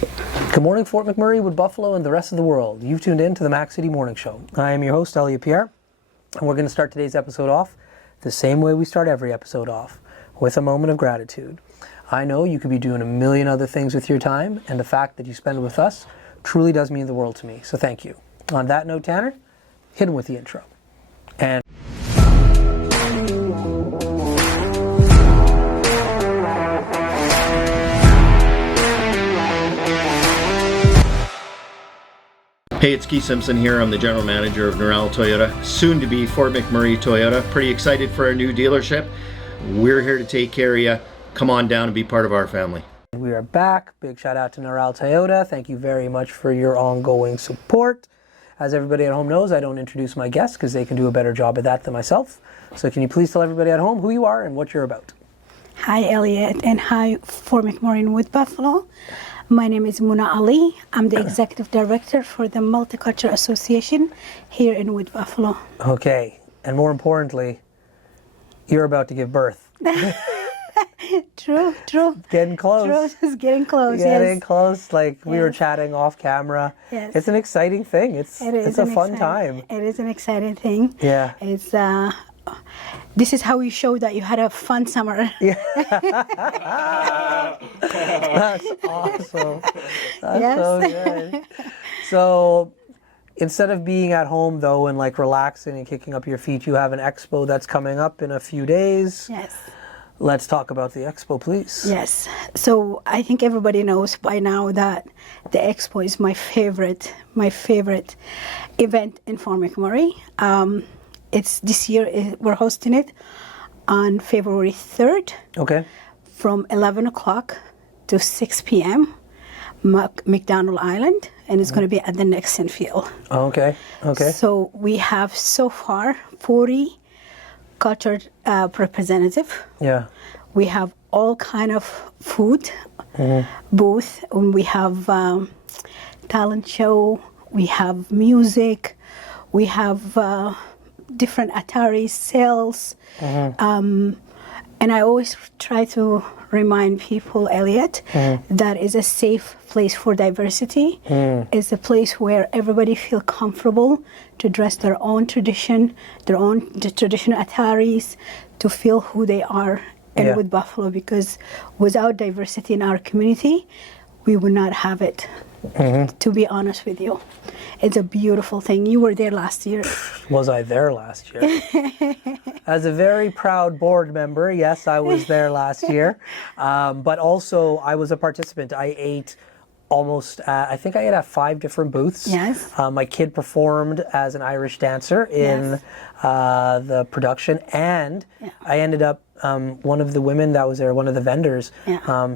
Good morning, Fort McMurray, Wood Buffalo, and the rest of the world. You've tuned in to the Mac City Morning Show. I am your host, Elliot Pierre, and we're going to start today's episode off the same way we start every episode off, with a moment of gratitude. I know you could be doing a million other things with your time, and the fact that you spend it with us truly does mean the world to me, so thank you. On that note, Tanner, hit him with the intro. And Hey, it's Keith Simpson here. I'm the general manager of Norel Toyota, soon to be Fort McMurray Toyota. Pretty excited for our new dealership. We're here to take care of you. Come on down and be part of our family. we are back. Big shout out to Norel Toyota. Thank you very much for your ongoing support. As everybody at home knows, I don't introduce my guests because they can do a better job at that than myself. So can you please tell everybody at home who you are and what you're about? Hi, Elliot, and hi, Fort McMurray Wood Buffalo. My name is Muna Ali. I'm the Executive Director for the Multicultural Association here in Wood Buffalo. Okay, and more importantly, you're about to give birth. True. Getting close. True, it's getting close, Getting yes. close, like we were Yes. chatting off camera. Yes. It's an exciting thing. It's a fun exciting- time. It is an exciting thing. Yeah. It's, this is how you show that you had a fun summer. That's awesome. That's Yes. so good. So instead of being at home though and like relaxing and kicking up your feet, you have an expo that's coming up in a few days. Yes. Let's talk about the expo, please. Yes. So I think everybody knows by now that the expo is my favorite event in Fort McMurray. It's this year we're hosting it on February 3rd Okay. from 11 o'clock to 6 p.m. McDonald Island, and it's going to be at the Nixon Field. Okay. Okay. So we have so far 40 cultural representative. Yeah. We have all kind of food booth, and we have talent show. We have music. We have different Atari sales. And I always try to remind people, Elliot, that is a safe place for diversity. It's a place where everybody feel comfortable to dress their own tradition, the traditional Ataris, to feel who they are in Yeah. Wood Buffalo. Because without diversity in our community, we would not have it. To be honest with you, it's a beautiful thing. You were there last year. Was I there last year? As a very proud board member, yes, I was there last year. But also, I was a participant. I ate I think I ate at 5 different booths. Yes. My kid performed as an Irish dancer in the production. And I ended up, one of the women that was there, one of the vendors,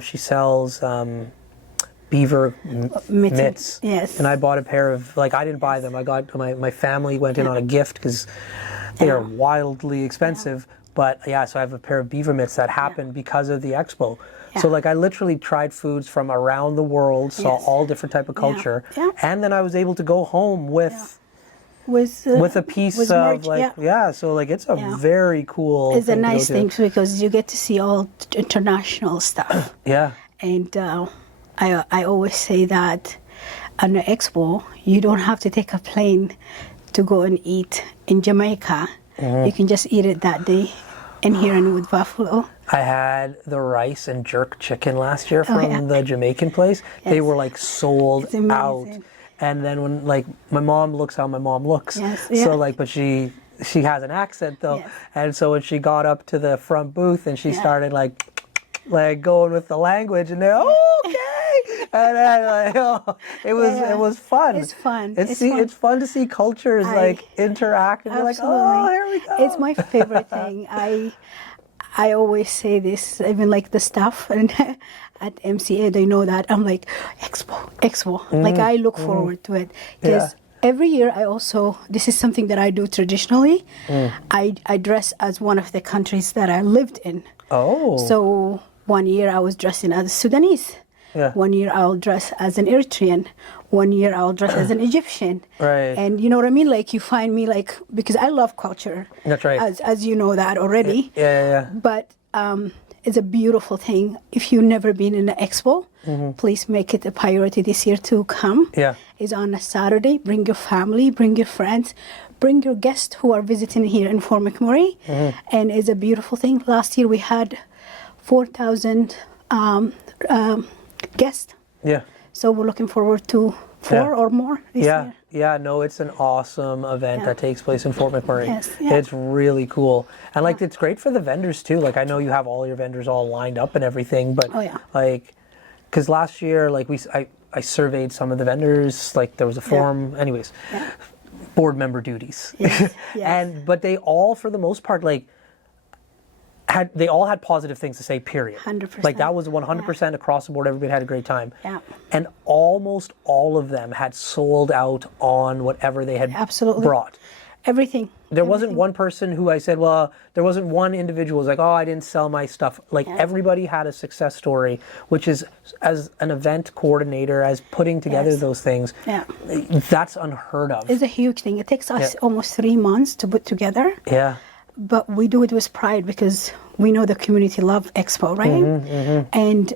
she sells beaver mitts. Yes. And I bought a pair of, I didn't buy them. I got, my family went in on a gift because they are wildly expensive. But so I have a pair of beaver mitts that happened because of the expo. So I literally tried foods from around the world, saw all different type of culture. And then I was able to go home with a piece with of merch, so it's a very cool It's a thing to go nice to. thing because you get to see all international stuff. Yeah. And I always say that on the expo, you don't have to take a plane to go and eat in Jamaica. You can just eat it that day and here in Wood Buffalo. I had the rice and jerk chicken last year from the Jamaican place. They Yes. were sold It's out. amazing. And then when my mom looks how my mom looks. Yes, So yeah. but she has an accent though. Yes. And so when she got up to the front booth and she started going with the language and they're okay. And then it was fun. It's fun. It's fun to see cultures interact and you're like, oh, here we go. It's my favorite thing. I always say this, even the staff and at MCA, they know that. I'm like, expo. I look forward to it. Because every year this is something that I do traditionally. I dress as one of the countries that I lived in. Oh. So one year I was dressing as a Sudanese. Yeah. 1 year I'll dress as an Eritrean. 1 year I'll dress as an Egyptian. Right. And you know what I mean? You find me because I love culture. That's right. As you know that already. Yeah. But it's a beautiful thing. If you've never been in the expo, please make it a priority this year to come. Yeah. It's on a Saturday. Bring your family, bring your friends, bring your guests who are visiting here in Fort McMurray. And it's a beautiful thing. Last year we had 4,000 guests. Yeah. So we're looking forward to four or more this year. Yeah, no, it's an awesome event that takes place in Fort McMurray. Yes, yeah. It's really cool. And like it's great for the vendors too. Like I know you have all your vendors all lined up and everything, but like cuz last year like I surveyed some of the vendors, like there was a forum anyways. Board member duties. Yes. But they all for the most part like they all had positive things to say, period. 100%. Like that was 100% across the board. Everybody had a great time. Yeah. And almost all of them had sold out on whatever they had Absolutely. brought. Everything. There wasn't one person who I said, well, there wasn't one individual who was like, oh, I didn't sell my stuff. Like everybody had a success story, which is as an event coordinator, as putting together those things, that's unheard of. It's a huge thing. It takes us almost 3 months to put together. Yeah. But we do it with pride because we know the community love Expo, right? And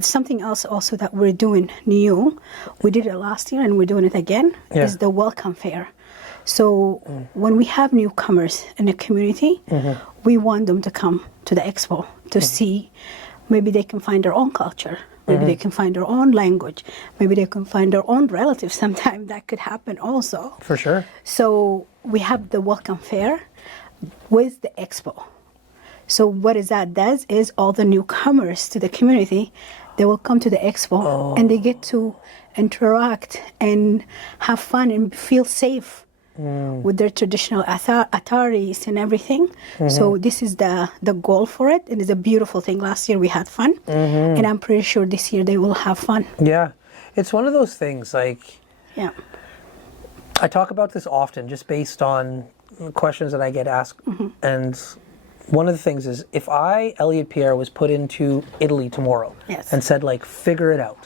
something else also that we're doing new, we did it last year and we're doing it again, is the welcome fair. So when we have newcomers in the community, we want them to come to the Expo to see, maybe they can find their own culture. Maybe they can find their own language. Maybe they can find their own relatives. Sometimes that could happen also. For sure. So we have the welcome fair with the expo. So what is that does is all the newcomers to the community, they will come to the expo and they get to interact and have fun and feel safe with their traditional authorities and everything. So this is the goal for it, and it's a beautiful thing. Last year we had fun, and I'm pretty sure this year they will have fun. Yeah, it's one of those things like, I talk about this often just based on questions that I get asked, and one of the things is if I, Elliot Pierre, was put into Italy tomorrow and said like, figure it out.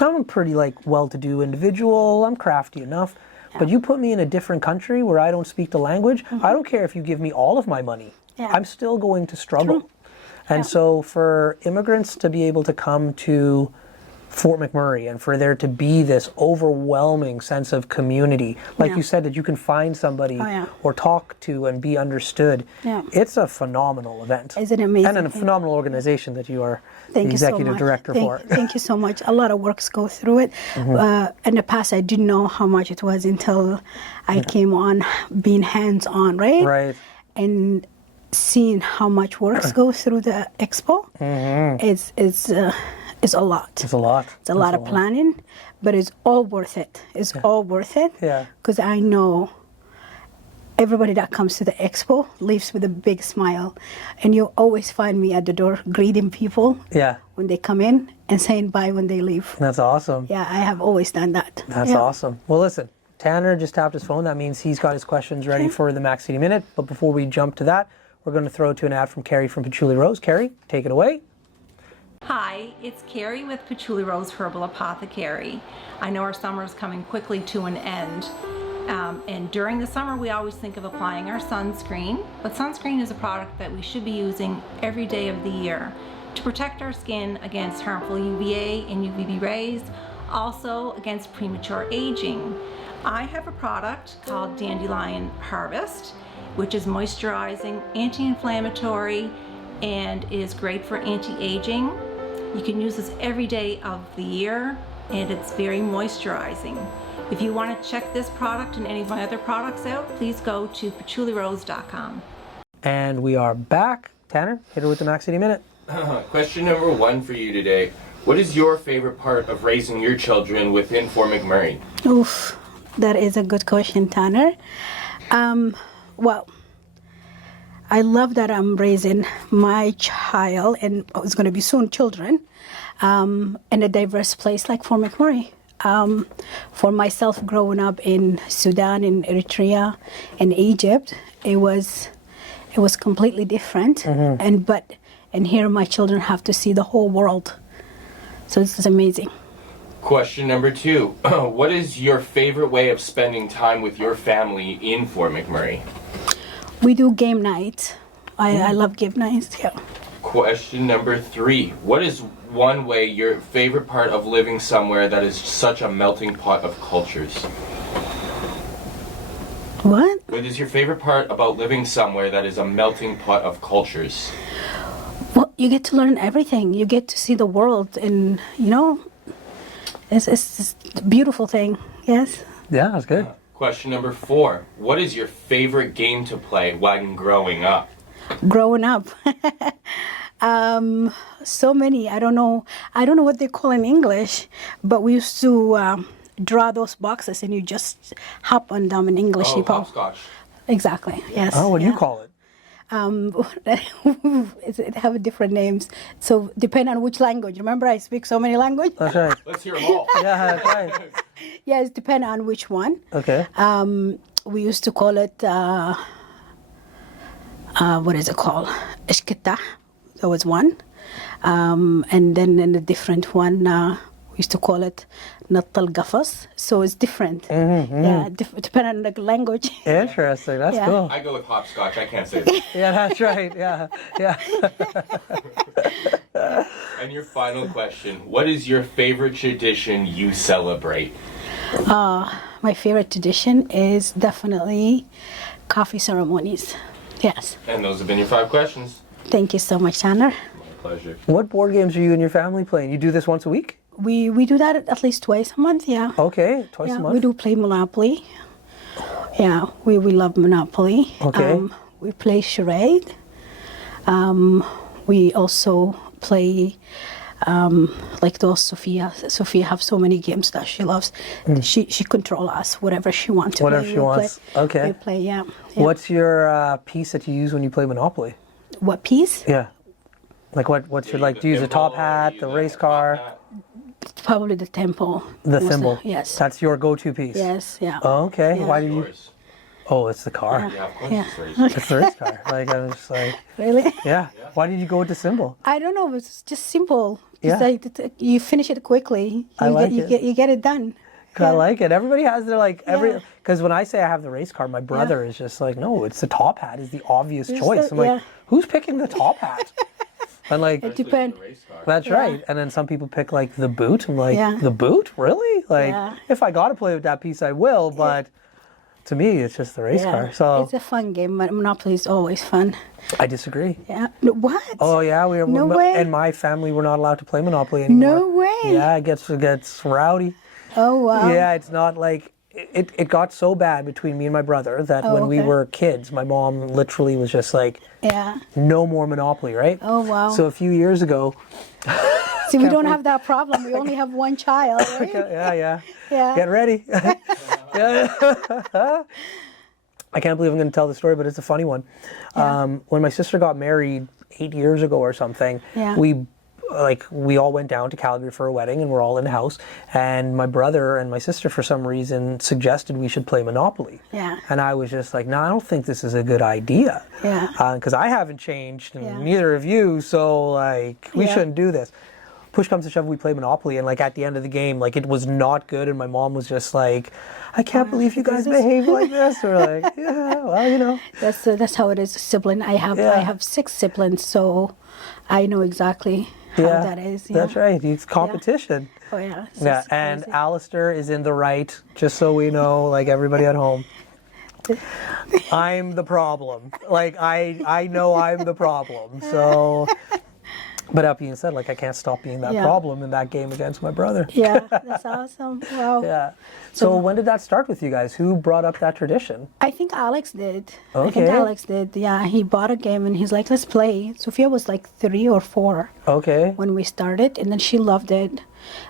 I'm a pretty like well-to-do individual, I'm crafty enough, but you put me in a different country where I don't speak the language, I don't care if you give me all of my money, I'm still going to struggle. True. And so for immigrants to be able to come to Fort McMurray and for there to be this overwhelming sense of community, like you said, that you can find somebody or talk to and be understood, it's a phenomenal event. Isn't it amazing? And a phenomenal organization that you are the executive director for. Thank you so much. A lot of works go through it. In the past, I didn't know how much it was until I came on being hands-on, right? Right. And seeing how much works go through the expo, it's a lot. It's a lot. It's a lot of planning, but it's all worth it. It's all worth it. Yeah. Because I know everybody that comes to the expo leaves with a big smile, and you always find me at the door greeting people. When they come in and saying bye when they leave. That's awesome. Yeah, I have always done that. That's awesome. Well, listen, Tanner just tapped his phone. That means he's got his questions ready for the Mac City Minute. But before we jump to that, we're going to throw to an ad from Carrie from Patchouli Rose. Carrie, take it away. Hi, it's Carrie with Patchouli Rose Herbal Apothecary. I know our summer is coming quickly to an end, and during the summer we always think of applying our sunscreen, but sunscreen is a product that we should be using every day of the year to protect our skin against harmful UVA and UVB rays, also against premature aging. I have a product called Dandelion Harvest, which is moisturizing, anti-inflammatory, and is great for anti-aging. You can use this every day of the year, and it's very moisturizing. If you want to check this product and any of my other products out, please go to patchoulirose.com. And we are back. Tanner, hit her with the Mac City Minute. Question number 1 for you today. What is your favorite part of raising your children within Fort McMurray? Oof, that is a good question, Tanner. Well, I love that I'm raising my child, and it's going to be soon children, in a diverse place like Fort McMurray. For myself, growing up in Sudan, in Eritrea, in Egypt, it was completely different. And here my children have to see the whole world. So this is amazing. Question number 2. What is your favorite way of spending time with your family in Fort McMurray? We do game nights. I love game nights, Question number 3. What is one way your favorite part of living somewhere that is such a melting pot of cultures? What? What is your favorite part about living somewhere that is a melting pot of cultures? Well, you get to learn everything. You get to see the world, and it's just a beautiful thing. Yes. Yeah, that's good. Question number 4. What is your favorite game to play when growing up? Growing up, so many. I don't know what they call in English, but we used to draw those boxes, and you just hop on them in English. Oh, You call- hopscotch. Exactly. Yes. Oh, what do you yeah. call it? It have different names. So depending on which language. Remember, I speak so many languages. That's right. Let's hear them all. Yeah, that's right. Yes, depending on which one. Okay. We used to call it. What is it called? Ishkita. That was one. And then in a different one, we used to call it Nattal Gafas. So it's different. Yeah, depending on the language. Interesting. That's Yeah. cool. I go with hopscotch. I can't say that. Yeah, that's right. Yeah, yeah. And your final question. What is your favorite tradition you celebrate? My favorite tradition is definitely coffee ceremonies. Yes. And those have been your 5 questions. Thank you so much, Tanner. My pleasure. What board games are you and your family playing? You do this once a week? We do that at least twice a month. Yeah. Okay, twice Yeah, a month. we do play Monopoly. Yeah, we love Monopoly. Okay. We play charade. We also play like those Sophia. Sophia have so many games that she loves. She control us whatever she wants to Whatever play. she we'll wants. Play. Okay. We play. Yeah. Yeah. What's your piece that you use when you play Monopoly? What piece? Yeah. Like what's your like? Do you use a top hat, the race car, Probably the tempo. the Was thimble? yes. That's your go-to piece. Yes. Yeah. Oh, okay. Yeah. Why do you? Yours. Oh, it's the car. Yeah, of course Yeah. it's raised. It's the race car. Like I'm just like, Really? yeah. Why did you go with the symbol? I don't know. It's just simple. Yeah. Just like you finish it quickly. I like it. You get it done. I like it. Everybody has their like every Yeah. because when I say I have the race car, my brother is just like, no, it's the top hat is the obvious Just choice. the- I'm like, yeah. who's picking the top hat? And like, It depends. that's Yeah. right. And then some people pick like the boot. I'm like, Yeah. the boot? Really? Like, Yeah. if I got to play with that piece, I will. But to me, it's just the race car. So It's a fun game. Monopoly is always fun. I disagree. Yeah. No, what? Oh yeah, No way. in my family we're not allowed to play Monopoly anymore. No way. Yeah, it gets rowdy. Oh wow. Yeah, it's not like it got so bad between me and my brother that Oh, when we okay. were kids, my mom literally was just like, Yeah. no more Monopoly, right? Oh wow. So a few years ago, See, we don't have that problem. We only have one child, right? yeah, Yeah. get ready. Yeah. I can't believe I'm going to tell the story, but it's a funny one. When my sister got married 8 years ago or something, Yeah. we all went down to Calgary for a wedding and we're all in the house, and my brother and my sister for some reason suggested we should play Monopoly. Yeah. And I was just like, no, I don't think this is a good idea. Yeah. Because I haven't changed and Yeah. neither have you, so like we Yeah. shouldn't do this. Push comes to shove, we play Monopoly, and like at the end of the game, like it was not good, and my mom was just like, I can't believe you guys behave like this. We're like, yeah, well, you know. That's how it is. Sibling. I Yeah. have 6 siblings, so I know exactly how Yeah, that is. Yeah. that's right. It's competition. Oh yeah. It's Yeah, just and crazy. Alistair is in the right, just so we know, like everybody at home. I'm the problem. Like I know I'm the problem. So, but that being said, like I can't stop being that Yeah. problem in that game against my brother. Yeah, that's awesome. Wow. Yeah. So when did that start with you guys? Who brought up that tradition? I think Alex did. I think Okay. Alex did. Yeah, he bought a game and he's like, let's play. Sophia was like 3 or 4 Okay. when we started, and then she loved it,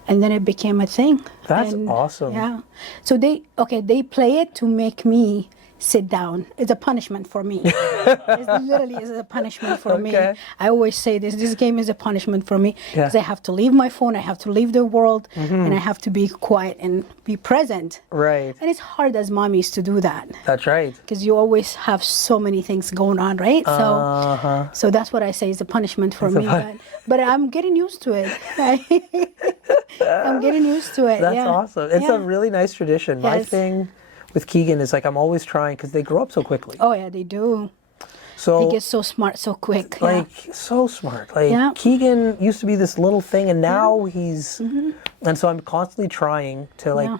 and then it became a thing. That's And, awesome. Yeah. So they play it to make me sit down. It's a punishment for me. It literally is a punishment for me. Okay. I always say this game is a punishment for me because Yeah. I have to leave my phone, I have to leave the world, and I have to be quiet and be present. Right. And it's hard as mommies to do that That's right. because you always have so many things going on, right? So that's what I say is a punishment for me. But I'm getting used to it. I'm getting used to it. That's yeah. awesome. It's Yeah. a really nice tradition. My Yes. thing with Keegan is like I'm always trying because they grow up so quickly. Oh yeah, they do. So They get so smart so quick. like so smart. Like Yeah. Keegan used to be this little thing, and now he's. And so I'm constantly trying to like Yeah.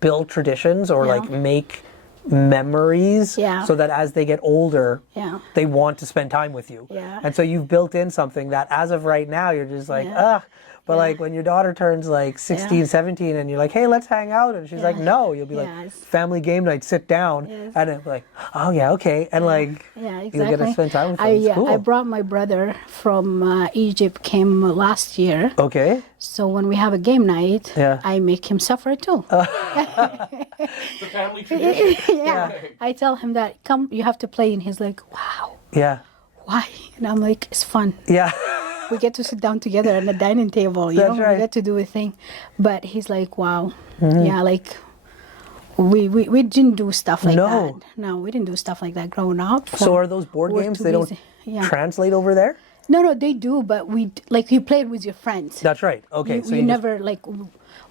build traditions or Yeah. like make memories, Yeah. so that as they get older, Yeah. they want to spend time with you. Yeah. And so you've built in something that, as of right now, you're just like Yeah. But Yeah. like when your daughter turns like 16, Yeah. 17 and you're like, hey, let's hang out. And she's like, no. You'll be like, Yes. family game night, sit down. Yes. And then like, oh yeah, okay. And like, Yeah, exactly. you'll get to spend time with them. I, It's cool. I brought my brother from Egypt, came last year. Okay. So when we have a game night, Yeah. I make him suffer too. It's a family tradition. yeah. I tell him that, come, you have to play. And he's like, wow, Yeah. why? And I'm like, it's fun. Yeah. We get to sit down together at the dining table, you That's know, right. we get to do a thing. But he's like, wow, Mm-hmm. yeah, like we didn't do stuff like No. that. No, we didn't do stuff like that growing up. So are those board We're games, too they don't busy. Yeah. translate over there? No, they do, but like you play it with your friends. That's right. Okay. You, so you just- never like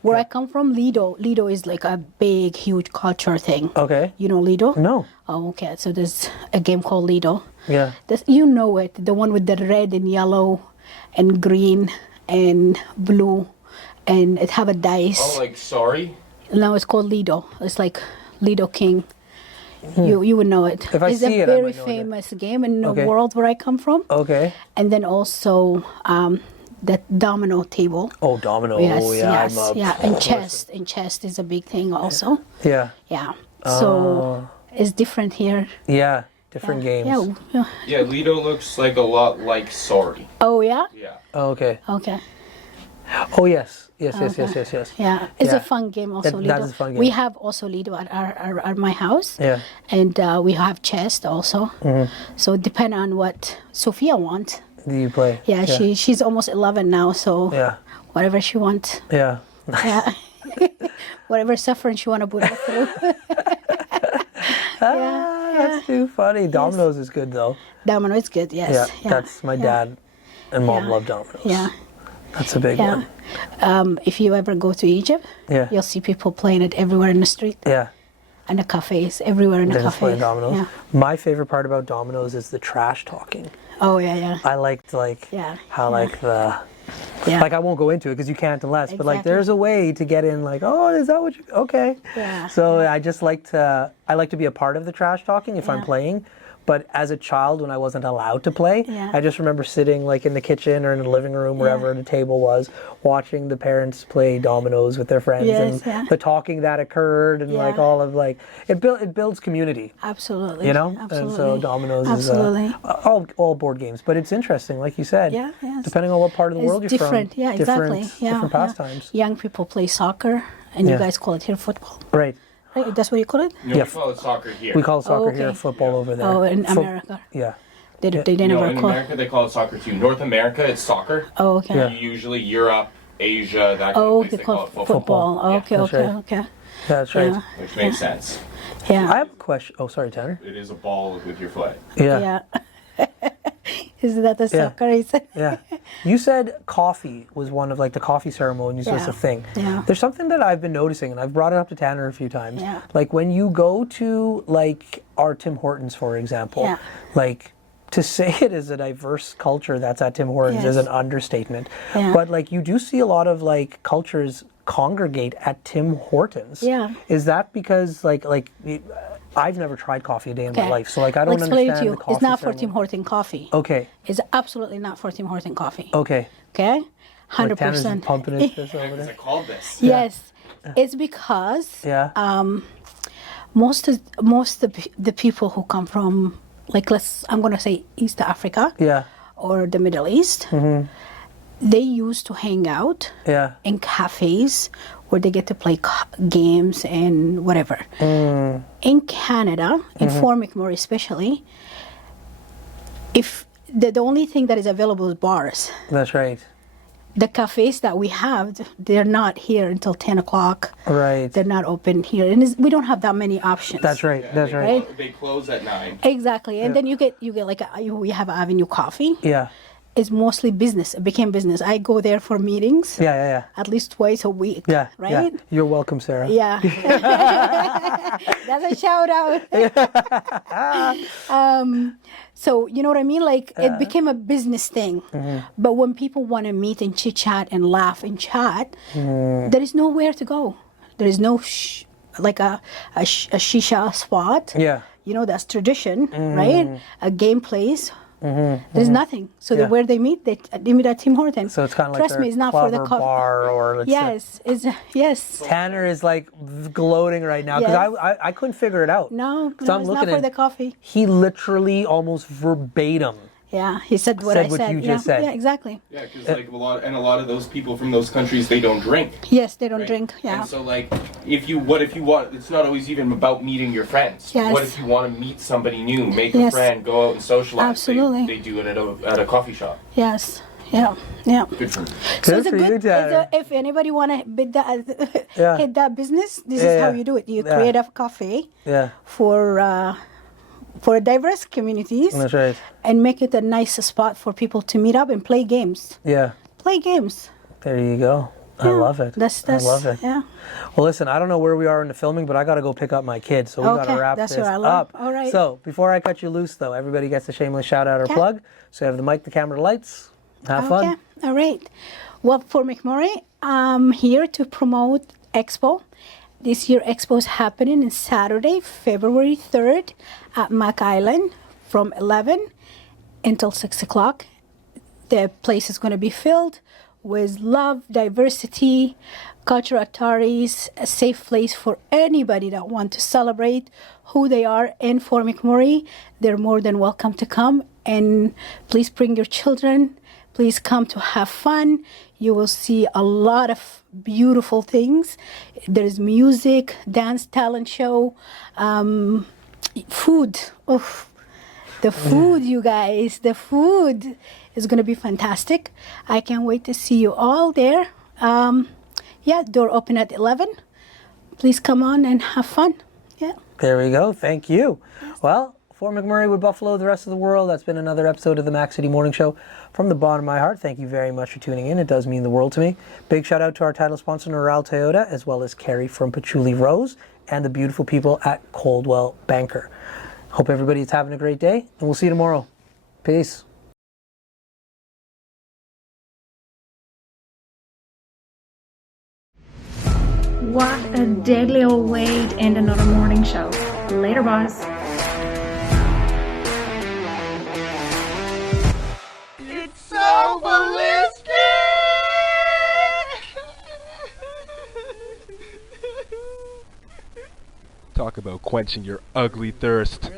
where I come from, Lido is like a big, huge culture thing. Okay. You know Lido? No. Oh, okay. So there's a game called Lido. Yeah. You know it, the one with the red and yellow and green and blue, and it have a dice. Oh, like sorry. No, it's called Lido. It's like Lido King. You would know it. If I it's see a it, I very might know it. famous game in the Okay. world where I come from. Okay. And then also that domino table. Oh, domino. Yes, Oh, yeah. yes, I'm a, yeah. And chess. And chess is a big thing also. Yeah. Yeah. So it's different here. Yeah. Different games. Yeah. Yeah. Yeah, Lido looks like a lot like sorry. Oh yeah. Yeah. Oh, okay. Okay. Oh, yes. Yes, yes, yes, yes, yes. Yeah, it's Yeah. a fun game also. That- Lido. that is a fun game. We have also Lido at my house. Yeah. And we have chess also. So depend on what Sophia wants. Do you play? Yeah, she's almost 11 now, so Yeah. whatever she wants. Yeah. Yeah. Whatever suffering she want to put her through. Ah, that's too funny. Dominoes is good, though. Domino is good, yes. Yeah. That's my dad and mom Yeah. love dominoes. Yeah. That's a big Yeah. one. If you ever go to Egypt, Yeah. you'll see people playing it everywhere in the street Yeah. and the cafes, everywhere in the They're just cafes. playing dominoes. Yeah. My favorite part about dominoes is the trash talking. Oh yeah, yeah. I liked Yeah, how yeah. like the Yeah. like I won't go into it because you can't unless, but like Exactly. there's a way to get in. Like, oh, is that what you? Okay. Yeah, So I just I like to be a part of the trash talking if I'm Yeah. playing. But as a child, when I wasn't allowed to play, Yeah. I just remember sitting like in the kitchen or in the living room, wherever the table was, watching the parents play dominoes with their friends Yes, and yeah. the talking that occurred and like Yeah. all of like it builds community. Absolutely. You know, Absolutely. and so dominoes Absolutely. is all board games, but it's interesting, like you said. Yeah, yes. Depending on what part of the It's world you're different. from, Yeah, exactly. Yeah, different yeah. pastimes. Young people play soccer, and Yeah. you guys call it here football. Right. Right? That's what you call it? No, Yeah. we call it soccer here. We call soccer okay. here, football over there. Oh, in Fo- America. Yeah. They No, never in call. America they call it soccer too. North America it's soccer. Oh, okay. Yeah. Usually Europe, Asia, that kind Oh, of place they call it football. football. Oh, Yeah. okay, That's okay, right. okay. That's right. Yeah. Which makes sense. Yeah. I have a question. Oh, sorry, Tanner. It is a ball with your foot. Yeah. Yeah. Isn't that the Yeah. soccer? Is it? Yeah. You said coffee was one of like the coffee ceremonies was Yeah. a thing. Yeah. There's something that I've been noticing and I've brought it up to Tanner a few times. Yeah. Like when you go to like our Tim Hortons, for example, Yeah. like to say it is a diverse culture that's at Tim Hortons is Yes. an understatement. Yeah. But like you do see a lot of like cultures congregate at Tim Hortons. Yeah. Is that because I've never tried coffee a day in my Okay. life, so like I I'll don't explain understand to you. the coffee It's not for ceremony. Tim Horton coffee. Okay. It's absolutely not for Tim Horton coffee. Okay. Okay? Like Tanner's 100%. pumping his fist over Is there. it called this? Yes. It's because Yeah. most of the people who come from, like, I'm going to say East Africa Yeah. or the Middle East, they used to hang out Yeah. in cafes where they get to play games and whatever. In Canada, in Fort McMurray especially, if the only thing that is available is bars. That's right. The cafes that we have, they're not here until 10 o'clock. Right. They're not open here. And we don't have that many options. That's right. That's right. They close at 9. Exactly. And then you get like, we have Avenue Coffee. Yeah. is mostly business. It became business. I go there for meetings Yeah. at least twice a week. Yeah. Right? Yeah. You're welcome, Sarah. Yeah. That's a shout out. So, you know what I mean? Like, it became a business thing. But when people want to meet and chit chat and laugh and chat, there is nowhere to go. There is no, like a shisha spot. Yeah. You know, that's tradition, right? A game place. There's nothing. So where they meet at Tim Hortons. So it's kind of like Trust me, it's not for the coffee bar or yes. Tanner is like gloating right now because I couldn't figure it out. No, I'm it's looking not for at the coffee. He literally almost verbatim Yeah, he said what I said. you just said. Yeah, exactly. Yeah, because like a lot of those people from those countries, they don't drink. Yes, they don't Right. drink. Yeah. And so like, if you want, it's not always even about meeting your friends. Yes. What if you want to meet somebody new, make Yes. a friend, go out and socialize? Absolutely. They do it at a coffee shop. Yes. Yeah. Yeah. Good for them. So Good it's a for good. you, Tanner. If anybody want to hit Yeah. that business, this Yeah, is how yeah. you do it. You Yeah. create a cafe Yeah, for diverse communities that's right. and make it a nice spot for people to meet up and play games. Yeah, Play games. there you go. I love it. That's I love it. Yeah. Well, listen, I don't know where we are in the filming, but I got to go pick up my kids, so we got to Okay, wrap that's this what I love. up. All right. So before I cut you loose, though, everybody gets a shameless shout out or Okay. plug. So you have the mic, the camera, the lights. Have fun. Okay, all right. Well, for McMurray, I'm here to promote Expo. This year, Expo is happening on Saturday, February 3rd at Mac Island from 11 until 6 o'clock. The place is going to be filled with love, diversity, cultural activities, a safe place for anybody that want to celebrate who they are. And for McMurray, they're more than welcome to come. And please bring your children. Please come to have fun. You will see a lot of beautiful things. There's music, dance, talent show, food. Oof. The food, you guys, the food is going to be fantastic. I can't wait to see you all there. Door open at 11. Please come on and have fun. Yeah. There we go. Thank you. Well, for McMurray with Buffalo, the rest of the world, that's been another episode of the Mac City Morning Show. From the bottom of my heart, thank you very much for tuning in. It does mean the world to me. Big shout out to our title sponsor, Neural Toyota, as well as Carrie from Patchouli Rose and the beautiful people at Coldwell Banker. Hope everybody's having a great day, and we'll see you tomorrow. Peace. What a deadly old way to end another morning show. Later, boss. It's so ballistic! Talk about quenching your ugly thirst.